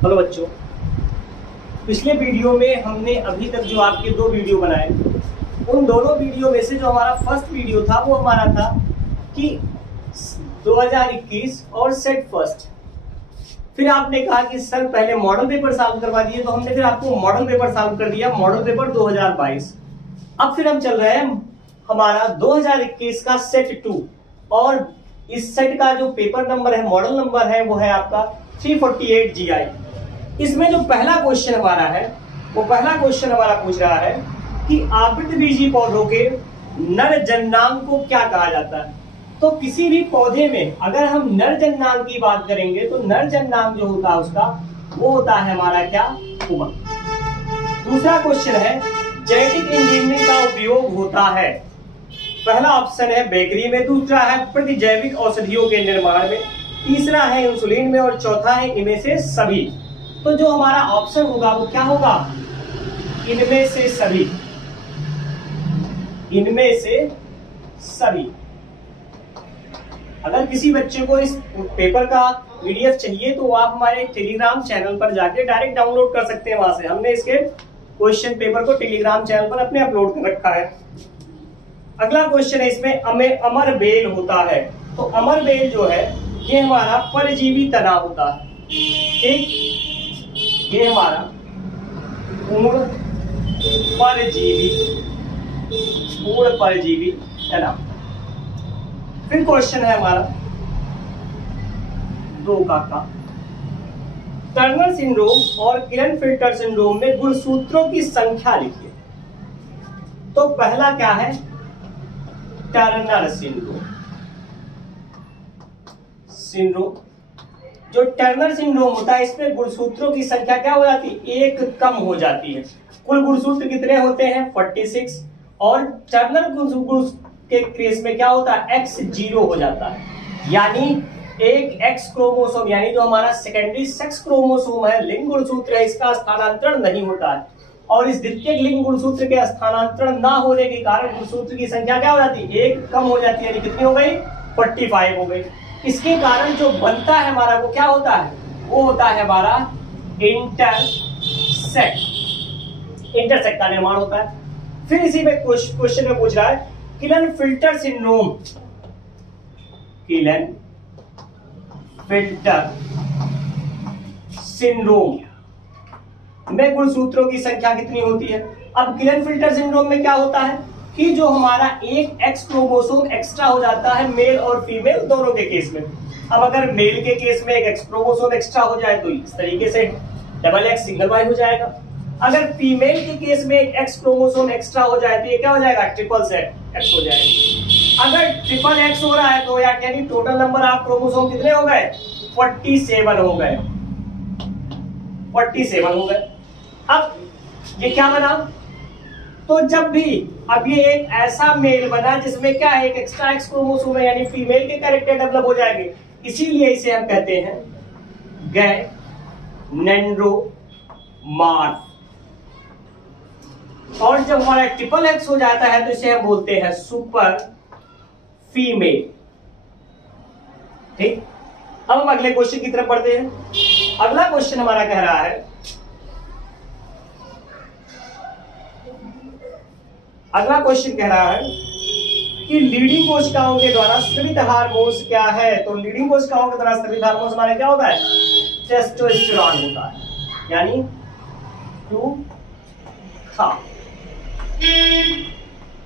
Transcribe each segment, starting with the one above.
Hello बच्चों, पिछले video में हमने अभी तक जो आपके दो वीडियो बनाए, उन दोनों वीडियो में से जो हमारा फर्स्ट वीडियो था वो हमारा था कि 2021 और सेट फर्स्ट। फिर आपने कहा कि सर पहले मॉडल पेपर सॉल्व करवा दिए, तो हमने फिर आपको मॉडल पेपर सॉल्व कर दिया, मॉडल पेपर 2022। अब फिर हम चल रहे हैं हमारा 2021 का सेट 2, और इस सेट का जो पेपर नंबर है, मॉडल नंबर है, वो है आपका 348 GI। इसमें जो पहला क्वेश्चन हमारा है, वो पहला क्वेश्चन हमारा पूछ रहा है कि आवृतबीजी पौधों के नर जननांग को क्या कहा जाता है। तो किसी भी पौधे में अगर हम नर जननांग की बात करेंगे तो नर जननांग जो होता है उसका वो होता है हमारा क्या, उमंग। दूसरा क्वेश्चन है जेनेटिक इंजीनियरिंग का उपयोग होता है। पहला ऑप्शन है बेकरी में, दूसरा है प्रतिजैविक औषधियों के निर्माण में, तीसरा है इंसुलिन में, और चौथा है इनमें से सभी। तो जो हमारा ऑप्शन होगा वो क्या होगा, इनमें से सभी, इनमें से सभी। अगर किसी बच्चे को इस पेपर का PDF चाहिए तो आप हमारे टेलीग्राम चैनल पर जाके डायरेक्ट डाउनलोड कर सकते हैं। वहां से हमने इसके क्वेश्चन पेपर को टेलीग्राम चैनल पर अपने अपलोड कर रखा है। अगला क्वेश्चन है, इसमें अमर बेल होता है। तो अमर बेल जो है ये हमारा परजीवी तना होता है, ठीक, ये हमारा पूर्ण परजीवी तना। फिर क्वेश्चन है हमारा 2 का टर्नर सिंड्रोम और क्लेनफेल्टर सिंड्रोम में गुणसूत्रों की संख्या लिखिए। तो पहला क्या है, टर्नर सिंड्रोम। जो टर्नर सिंड्रोम होता है इसमें गुणसूत्रों की संख्या क्या हो जाती है, 1 कम हो जाती है। कुल गुणसूत्र कितने होते हैं, 46, और टर्नर के केस में क्या होता है, X 0 हो जाता है। यानी एक X क्रोमोसोम, यानी जो हमारा सेकेंडरी सेक्स क्रोमोसोम है, लिंग गुणसूत्र है, इसका स्थानांतरण नहीं होता है, और इस द्वितीयक लिंग गुणसूत्र के स्थानांतरण ना होने के कारण गुणसूत्र की संख्या क्या हो जाती है, 1 कम हो जाती है। यानी कितनी हो गई, 45 हो गई। इसके कारण जो बनता है हमारा वो क्या होता है, वो होता है हमारा इंटरसेक्ट का निर्माण होता है। फिर इसी में क्वेश्चन में पूछ रहा है क्लेनफेल्टर सिंड्रोम में गुणसूत्रों की संख्या कितनी होती है। अब क्लेनफेल्टर सिंड्रोम में क्या होता है कि जो हमारा एक X क्रोमोसोम एक्स्ट्रा हो जाता है मेल और फीमेल दोनों के केस में। अब अगर मेल के केस में एक X क्रोमोसोम एक्स्ट्रा हो जाए तो इस तरीके से डबल X सिंगल Y हो जाएगा। अगर फीमेल के केस में एक X क्रोमोसोम एक्स्ट्रा हो जाए तो ये क्या हो जाएगा, ट्रिपल X हो जाएगा। अगर ट्रिपल X हो रहा है तो यानी टोटल नंबर ऑफ क्रोमोसोम कितने हो गए, 47 हो गए, 47 हो गए। अब ये क्या बना, तो जब भी अब ये एक ऐसा मेल बना जिसमें क्या है, एक एक्स्ट्रा X क्रोमोसोम है, यानी फीमेल के कैरेक्टर डेवलप हो जाएंगे, इसीलिए इसे हम कहते हैं गैनेंड्रोमॉर्फ। और जब हमारा ट्रिपल X हो जाता है तो इसे हम बोलते हैं सुपर फीमेल, ठीक। अब हम अगले क्वेश्चन की तरफ बढ़ते हैं। अगला क्वेश्चन हमारा कह रहा है, अगला क्वेश्चन कह रहा है कि लीडिंग कोशिकाओं के द्वारा स्रावित हार्मोन्स क्या है। तो लीडिंग कोशिकाओं के द्वारा स्रावित हार्मोन्स हमारे क्या होता है, टेस्टोस्टेरोन होता है, यानी 2 था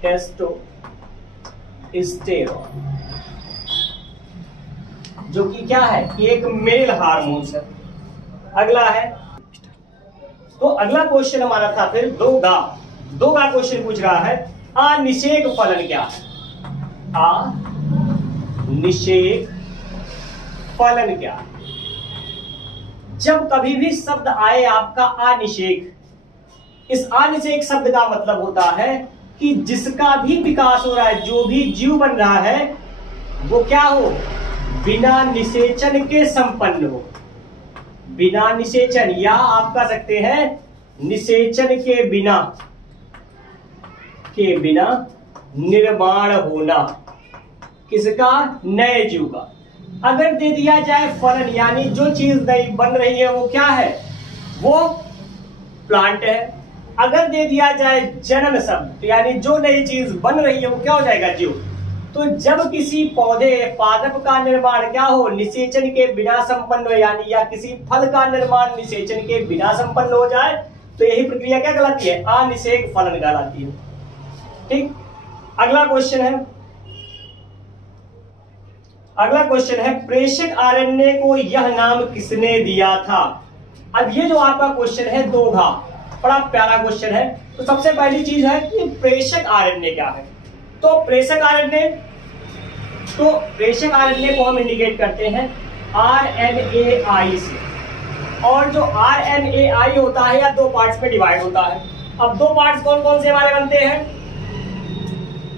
टेस्टोस्टेरोन, जो कि क्या है, एक मेल हार्मोन्स है। अगला है, तो अगला क्वेश्चन हमारा था फिर 2 का क्वेश्चन पूछ रहा है अनिषेक फलन क्या है। अनिषेक फलन क्या है। जब कभी भी शब्द आए आपका अनिषेक, इस अनिषेक शब्द का मतलब होता है कि जिसका भी विकास हो रहा है, जो भी जीव बन रहा है, वो क्या हो, बिना निषेचन के संपन्न हो। बिना निषेचन, या आप कह सकते हैं निषेचन के बिना निर्माण होना, किसका, नए जीव का। अगर दे दिया जाए फलन, यानी जो चीज नई बन रही है वो क्या है, वो प्लांट है। अगर दे दिया जाए जनन शब्द, यानी जो नई चीज बन रही है वो क्या हो जाएगा? जीव। तो जब किसी पौधे पादप का निर्माण क्या हो? निषेचन के बिना संपन्न हो, यानी या किसी फल का निर्माण निषेचन के बिना संपन्न हो जाए तो यही प्रक्रिया क्या कहलाती है? अनिषेक फलन कहलाती है। ठीक। अगला क्वेश्चन है प्रेषक आरएनए को यह नाम किसने दिया था? अब ये जो आपका क्वेश्चन है दो भाग, बड़ा प्यारा क्वेश्चन है। तो सबसे पहली चीज है कि प्रेषक आरएनए क्या है? तो प्रेषक आरएनए को हम इंडिकेट करते हैं आरएनएआई से, और जो आरएनएआई होता है या दो पार्ट्स में डिवाइड होता है। अब दो पार्ट्स कौन कौन से हमारे बनते हैं?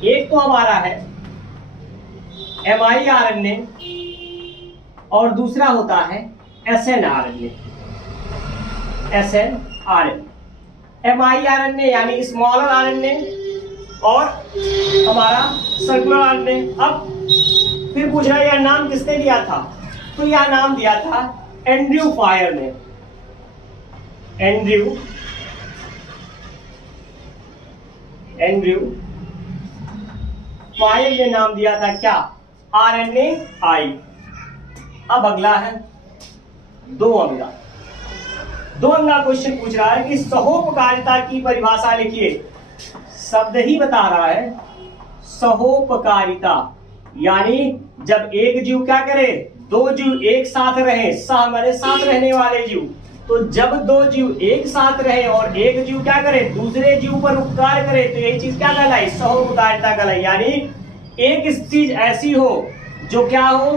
एक तो हमारा है mRNA और दूसरा होता है SNRNA। mRNA यानी स्मॉलर आरएनए और हमारा सर्कुलर आरएनए। अब फिर पूछ रहा है यह नाम किसने दिया था? तो यह नाम दिया था एंड्रयू फायर ने। एंड्रयू फायर ने नाम दिया था क्या? RNAi। अब अगला है दो अंगा क्वेश्चन पूछ रहा है कि सहोपकारिता की परिभाषा लिखिए। शब्द ही बता रहा है सहोपकारिता, यानी जब एक जीव क्या करे? दो जीव एक साथ रहे, सह माने साथ रहने वाले जीव। तो जब दो जीव एक साथ रहे और एक जीव क्या करे? दूसरे जीव पर उपकार करे, तो यही चीज क्या कहलाई? सहोपकारिता कहलाई। यानी एक चीज ऐसी हो जो क्या हो?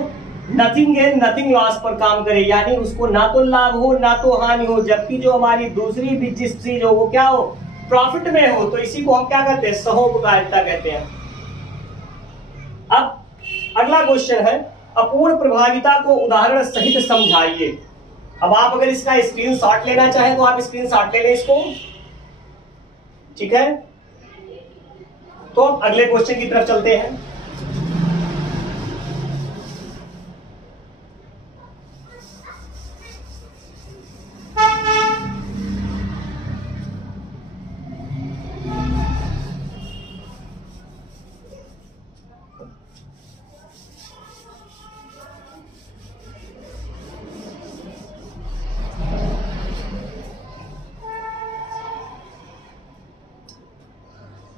नथिंग गेन नथिंग लॉस पर काम करे, यानी उसको ना तो लाभ हो ना तो हानि हो, जबकि जो हमारी दूसरी भी जिस चीज हो वो क्या हो? प्रॉफिट में हो। तो इसी को हम क्या कहते हैं? सहोपकारिता कहते हैं। अब अगला क्वेश्चन है अपूर्ण प्रभाविता को उदाहरण सहित समझाइए। अब आप अगर इसका स्क्रीनशॉट लेना चाहें तो आप स्क्रीनशॉट ले लें इसको, ठीक है। तो अब अगले क्वेश्चन की तरफ चलते हैं।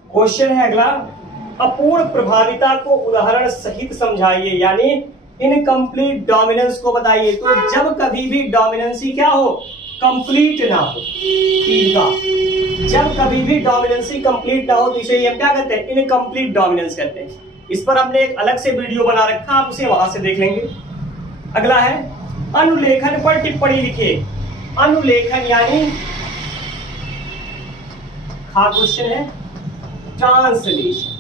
क्वेश्चन है अगला, अपूर्ण प्रभाविता को उदाहरण सहित समझाइए, यानी इनकम्प्लीट डोमिनेंस को बताइए। तो जब कभी भी डोमिनेंसी क्या हो? कंप्लीट ना हो। ठीक है, जब कभी भी डोमिनेंसी कंप्लीट ना हो तो इसे हम क्या कहते हैं? इनकम्प्लीट डोमिनेंस कहते हैं। इस पर हमने एक अलग से वीडियो बना रखा, आप उसे वहां से देख लेंगे। अगला है अनुलेखन पर टिप्पणी लिखिए। अनुलेखन यानी क्वेश्चन है ट्रांसलेशन,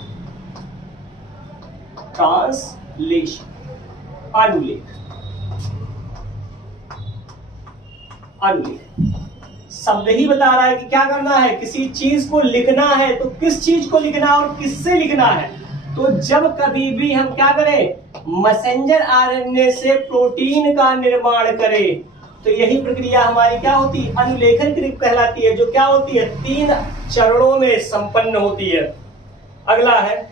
अनुलेख। शब्द ही बता रहा है कि क्या करना है? किसी चीज को लिखना है, तो किस चीज को लिखना है और किससे लिखना है? तो जब कभी भी हम क्या करें? मैसेंजर आरएनए से प्रोटीन का निर्माण करें, तो यही प्रक्रिया हमारी क्या होती है? अनुलेखन कहलाती है, जो क्या होती है? 3 चरणों में संपन्न होती है। अगला है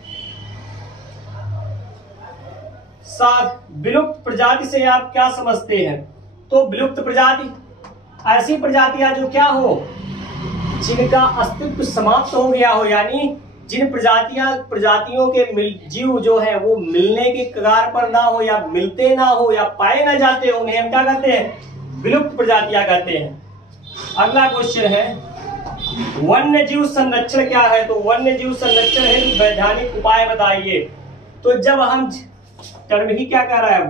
विलुप्त प्रजाति से आप क्या समझते हैं? तो विलुप्त प्रजाति ऐसी प्रजातियां जो क्या हो? जिनका अस्तित्व समाप्त हो गया हो, यानी जिन प्रजातियों के जीव जो है वो मिलने के कगार पर ना हो, या मिलते ना हो, या पाए ना जाते हो, उन्हें हम क्या कहते हैं? विलुप्त प्रजातियां कहते हैं। अगला क्वेश्चन है वन्य जीव संरक्षण क्या है? तो वन्य जीव संरक्षण हेतु वैधानिक उपाय बताइए। तो जब हम टर्म ही क्या कह रहा है?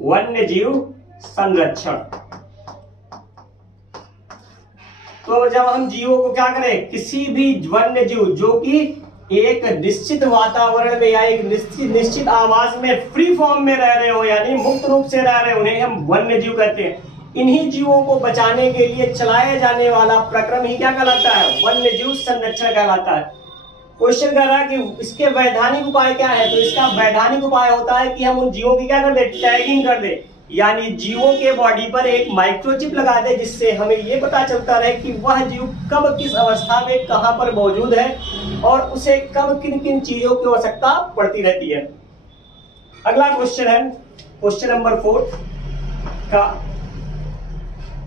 वन्य जीव संरक्षण। तो जब हम जीवों को क्या करें? किसी भी वन्य जीव जो कि एक निश्चित वातावरण में या एक निश्चित आवास में फ्री फॉर्म में रह रहे हो, यानी मुक्त रूप से रह रहे हो, उन्हें हम वन्य जीव कहते हैं। इन्हीं जीवों को बचाने के लिए चलाया जाने वाला प्रक्रम ही क्या कहलाता है? वन्य जीव संरक्षण कहलाता है। क्वेश्चन कर रहा है कि इसके वैधानिक उपाय क्या है? तो इसका वैधानिक उपाय होता है कि हम उन जीवों की क्या कर दे? टैगिंग कर दे। यानी जीवों के बॉडी पर एक माइक्रोचिप लगा दे, जिससे हमें यह पता चलता रहे कि वह जीव कब किस अवस्था में कहां पर मौजूद है और उसे कब किन किन चीजों की आवश्यकता पड़ती रहती है। अगला क्वेश्चन है क्वेश्चन नंबर 4 का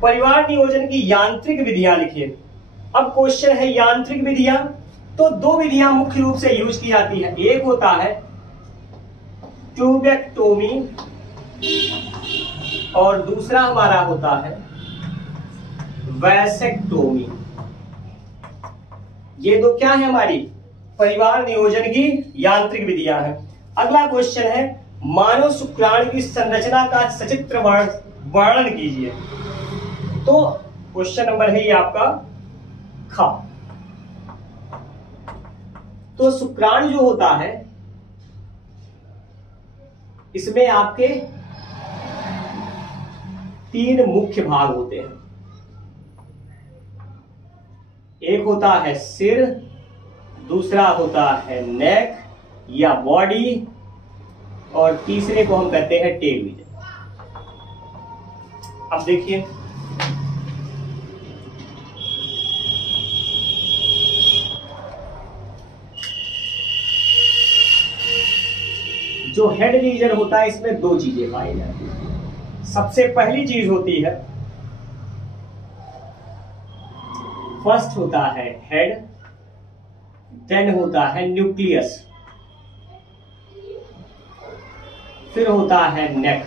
परिवार नियोजन की यांत्रिक विधियां लिखिए। अब क्वेश्चन है यांत्रिक विधियां, तो दो विधियां मुख्य रूप से यूज की जाती है। एक होता है ट्यूबेक्टोमी और दूसरा हमारा होता है वैसेक्टोमी। ये दो क्या है हमारी परिवार नियोजन की यांत्रिक विधियां हैं। अगला क्वेश्चन है मानव शुक्राणु की संरचना का सचित्र वर्णन कीजिए। तो क्वेश्चन नंबर है ये आपका खा। तो शुक्राणु जो होता है इसमें आपके 3 मुख्य भाग होते हैं। एक होता है सिर, दूसरा होता है नेक या बॉडी और तीसरे को हम कहते हैं टेल। अब देखिए जो हेड रीजन होता है इसमें 2 चीजें पाई जाती है। सबसे पहली चीज होती है फर्स्ट होता है हेड, देन होता है न्यूक्लियस, फिर होता है नेक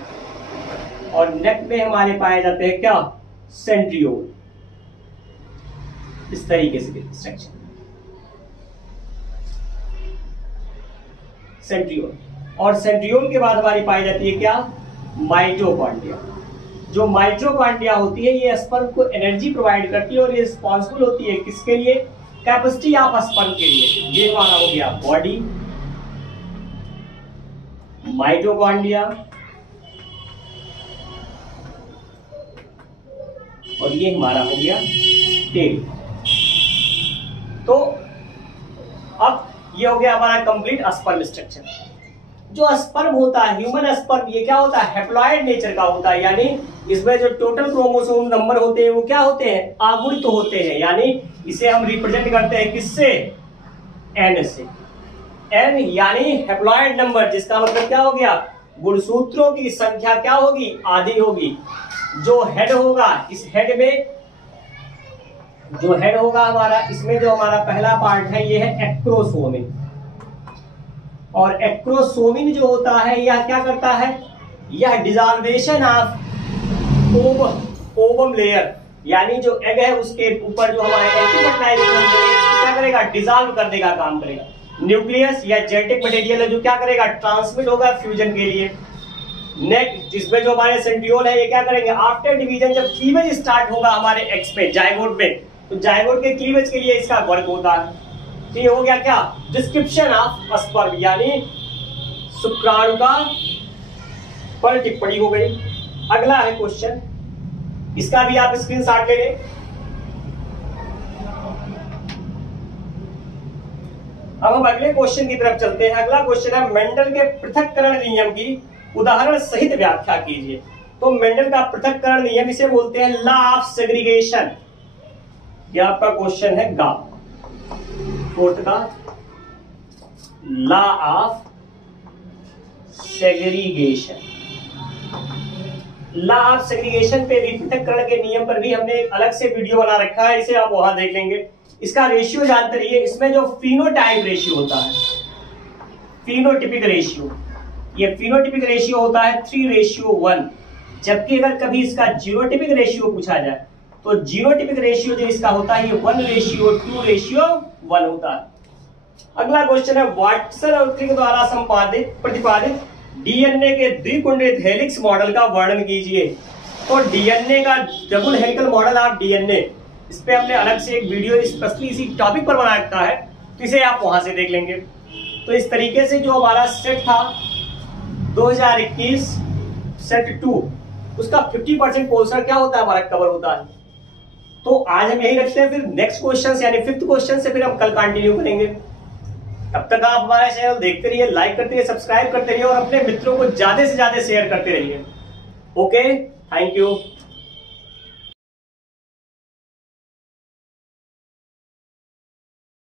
और नेक में हमारे पाए जाते हैं क्या सेंट्रियोल। इस तरीके से स्ट्रक्चर सेंट्रियोल और सेंट्रियोल के बाद हमारी पाई जाती है क्या माइटोकॉन्ड्रिया। जो माइटोकॉन्ड्रिया होती है ये स्पर्म को एनर्जी प्रोवाइड करती है और ये रिस्पॉन्सिबल होती है किसके लिए कैपेसिटी ऑफ स्पर्म के लिए। ये हमारा हो गया बॉडी माइटोकॉन्ड्रिया और ये हमारा हो गया टेल। तो अब ये हो गया हमारा कंप्लीट स्पर्म स्ट्रक्चर। जो स्पर्म होता है ह्यूमन स्पर्म ये क्या होता है हैप्लॉइड नेचर का होता है, यानी इसमें जो टोटल क्रोमोसोम नंबर होते हैं वो क्या होते हैं आगुणित तो होते हैं। यानी इसे हम रिप्रेजेंट करते हैं किससे एन से। एन यानी हैप्लॉइड नंबर, जिसका मतलब क्या हो गया गुणसूत्रों की संख्या क्या होगी आधी होगी। जो हेड होगा इस हेड में जो हेड होगा हमारा इसमें जो हमारा पहला पार्ट है ये है एक्रोसोमिन और एक्रोसोमिन जो होता है यह क्या करता है यह डिसॉल्वेशन ऑफ ओवम लेयर, यानी जो एग है उसके ऊपर जो हमारे एंटीफर्टिलाइजेशन क्या करेगा डिसॉल्व करने का काम करेगा। न्यूक्लियस या जेनेटिक मटेरियल है जो क्या करेगा ट्रांसमिट होगा फ्यूजन के लिए। नेक जिसमें जो हमारे सेंट्रियोल है ये क्या करेंगे आफ्टर डिवीजन जब क्लीवेज स्टार्ट होगा हमारे एक्स पे जाइगोट में, तो जाइगोट के क्लीवेज के लिए इसका वर्क होता है। तो ये हो गया क्या डिस्क्रिप्शन ऑफ स्पर्म, यानी शुक्राणु का पर टिप्पणी हो गई। अगला है क्वेश्चन, इसका भी आप स्क्रीनशॉट ले लें। अब हम अगले क्वेश्चन की तरफ चलते हैं। अगला क्वेश्चन है मेंडल के पृथक्करण नियम की उदाहरण सहित व्याख्या कीजिए। तो मेंडल का पृथक्करण नियम इसे बोलते हैं लॉ ऑफ सेग्रीगेशन। यह आपका क्वेश्चन है गा फोर्थ का law of segregation. Law of segregation पे भी पृथक्करण के नियम पर भी हमने एक अलग से वीडियो बना रखा है, इसे आप वहां देख लेंगे। इसका रेशियो जानते रहिए। इसमें जो फिनोटाइप रेशियो होता है फिनोटिपिक रेशियो, ये फिनोटिपिक रेशियो होता है 3:1, जबकि अगर कभी इसका जीनोटिपिक रेशियो पूछा जाए तो जीनोटिपिक रेशियो जो इसका होता है ये 1:2:1 होता है। अगला क्वेश्चन है वाटसन और क्रिक द्वारा प्रतिपादित डीएनए के द्विकुंडित हेलिक्स मॉडल का वर्णन कीजिए। तो डीएनए का double helical model of DNA, इस पे हमने अलग से एक वीडियो स्पेशली इसी टॉपिक पर बना रखा है, तो इसे आप वहां से देख लेंगे। तो इस तरीके से जो हमारा सेट था 2021 सेट 2 उसका 50% पोर्शन क्या होता है हमारा कवर होता है। तो आज हम यही रखते हैं, फिर नेक्स्ट क्वेश्चन यानी 5th क्वेश्चन से फिर हम कल कंटिन्यू करेंगे। तब तक आप हमारा चैनल देखते रहिए, लाइक करते रहिए, सब्सक्राइब करते रहिए और अपने मित्रों को ज्यादा से ज्यादा शेयर करते रहिए। Okay, thank you.